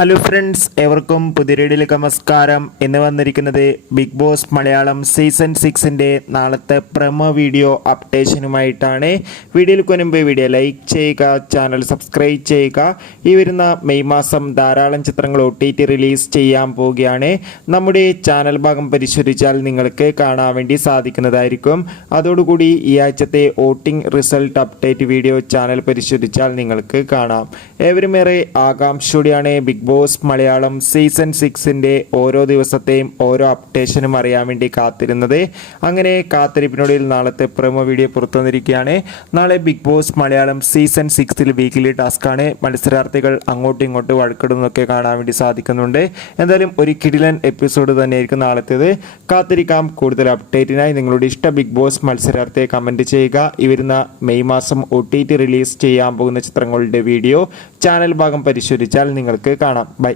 Hello friends, എവർക്കും പുതിയൊരിടിലേക്ക് നമസ്കാരം. ഇന്ന് വന്നിരിക്കുന്നത് ബിഗ് ബോസ് മലയാളം സീസൺ 6ൻ്റെ നാളത്തെ പ്രമോ വീഡിയോ അപ്ഡേഷനുമായിട്ടാണ്. വീഡിയോയിലേക്ക് മുൻപ് വീഡിയോ ലൈക്ക് ചെയ്യുക, ചാനൽ സബ്സ്ക്രൈബ് ചെയ്യുക. ഈ വരുന്ന മെയ് മാസം ധാരാളം ചിത്രങ്ങൾ OTT റിലീസ് ചെയ്യാൻ പോവുകയാണ്. നമ്മുടെ ചാനൽ ഭാഗം പരിശോധിച്ചാൽ നിങ്ങൾക്ക് കാണാൻ വേണ്ടി സാധിക്കുന്നതായിരിക്കും. അതോടുകൂടി ഈ ആഴ്ചത്തെ voting result update video channel പരിശോധിച്ചാൽ നിങ്ങൾക്ക് കാണാം. ഏവരുമേറെ ആകാംക്ഷയോടെയാണ് ബിഗ് ബോസ് മലയാളം സീസൺ 6ൻ്റെ ഓരോ ദിവസത്തെയും ഓരോ അപ്ഡേഷനും അറിയാൻ വേണ്ടി കാത്തിരുന്നത്. അങ്ങനെ കാത്തിരിപ്പിനൊടുവിൽ നാളത്തെ പ്രൊമോ വീഡിയോ പുറത്തു വന്നിരിക്കുകയാണ്. നാളെ ബിഗ് ബോസ് മലയാളം സീസൺ 6ൽ വീക്കിലി ടാസ്ക്കാണ്. മത്സരാർത്ഥികൾ അങ്ങോട്ടും ഇങ്ങോട്ടും വഴക്കിടുന്നതൊക്കെ കാണാൻ വേണ്ടി സാധിക്കുന്നുണ്ട്. എന്തായാലും ഒരു കിടിലൻ എപ്പിസോഡ് തന്നെയായിരിക്കും നാളത്തേത്. കാത്തിരിക്കാം. കൂടുതൽ അപ്ഡേറ്റിനായി നിങ്ങളുടെ ഇഷ്ട ബിഗ് ബോസ് മത്സരാർത്ഥിയെ കമൻറ്റ് ചെയ്യുക. ഈ വരുന്ന മെയ് മാസം OTT റിലീസ് ചെയ്യാൻ പോകുന്ന ചിത്രങ്ങളുടെ വീഡിയോ ചാനൽ ഭാഗം പരിശോധിച്ചാൽ നിങ്ങൾക്ക് കാണാം. ബൈ.